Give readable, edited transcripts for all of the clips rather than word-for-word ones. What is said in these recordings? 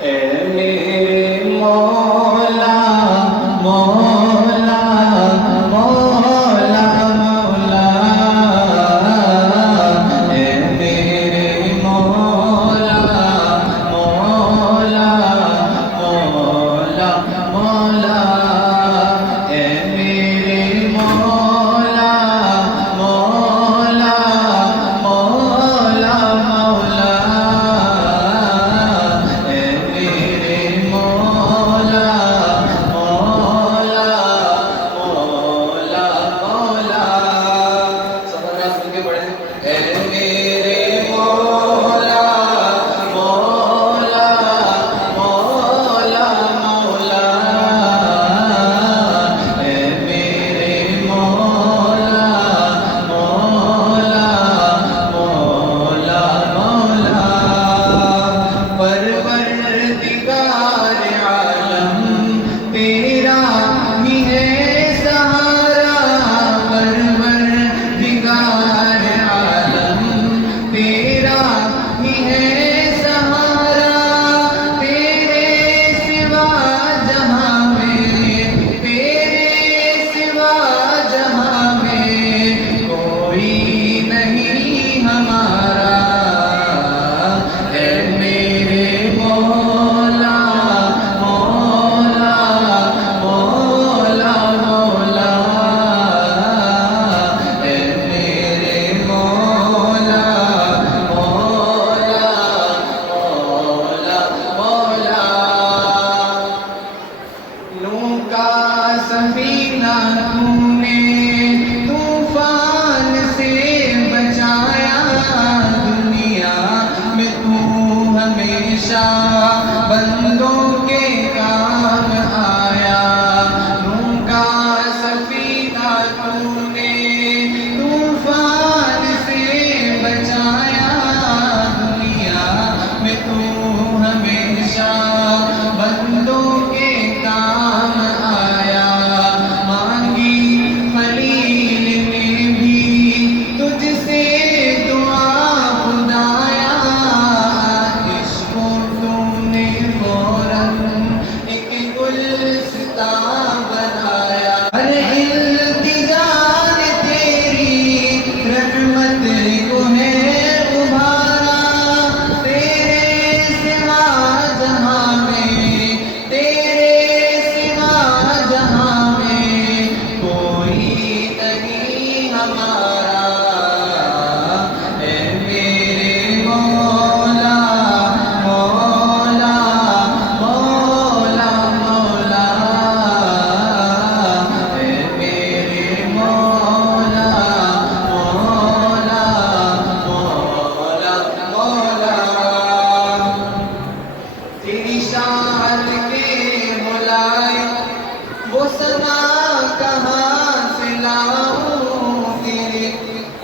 اے میرے مولا مولا مولا مولا، اے میرے مولا مولا مولا مولا، اے میرے مولا مولا مولا مولا، اے میرے مولا مولا مولا مولا، سب راز مل کے پڑھیں، اے میرے مولا مولا مولا مولا، اے میرے مولا مولا مولا مولا، پروردگار عالم تیرا ہی ہے سہارا، پروردگار عالم تیرا ہی ہے سہارا، تیرے سوا جہاں میں، تیرے سوا جہاں میں کوئی نہیں ہمارا، اے میرے مولا مولا مولا مولا، اے میرے مولا مولا مولا مولا، نوح کا سفینہ تو نے طوفان سے بچایا، دنیا میں تو ہمیشہ بندوں کے کام آیا، نوح کا سفینہ تو نے طوفان سے بچایا، دنیا میں تو ہمیشہ بندوں کے کام آیا، مانگی خلیل نے بھی تجھ سے دعا خدایا، آتش کو تم نے فوراً ایک گلستاں بنایا، ہر التجا نے تیری رحمت کو ہے ابھارا، تیرے سوا جہاں میں، تیرے سوا جہاں میں کوئی نہیں ہمارا، اے میرے مولا مولا مولا مولا، اے میرے مولا مولا مولا مولا، تیری شان کے ملائم وہ ثنا کہاں سے لاؤں،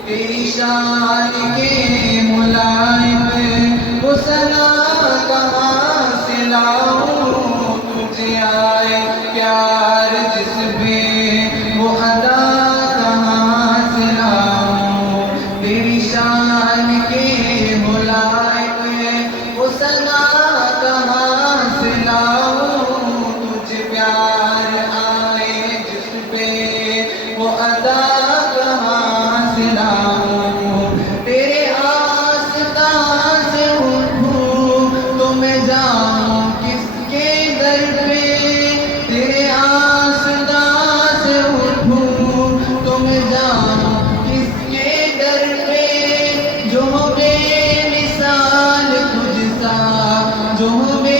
تیری شان کے ملائم وہ ثنا کہاں سے لاؤں، تجھے آئے پیار جس پہ وہ ادا کہاں سے لاؤں، تیری شان کے ملائم وہ ثنا کہاں سے لاؤں، تجھ پیار آئے جس پہ وہ ادا کہاں سے لاؤں، تیرے آستان سے اٹھوں تو میں جاؤں کس کے در پہ، تیرے آستان سے اٹھوں تو میں جاؤں کس کے در پہ، جو ہو بے مثال تجھ سا، جو ہو بے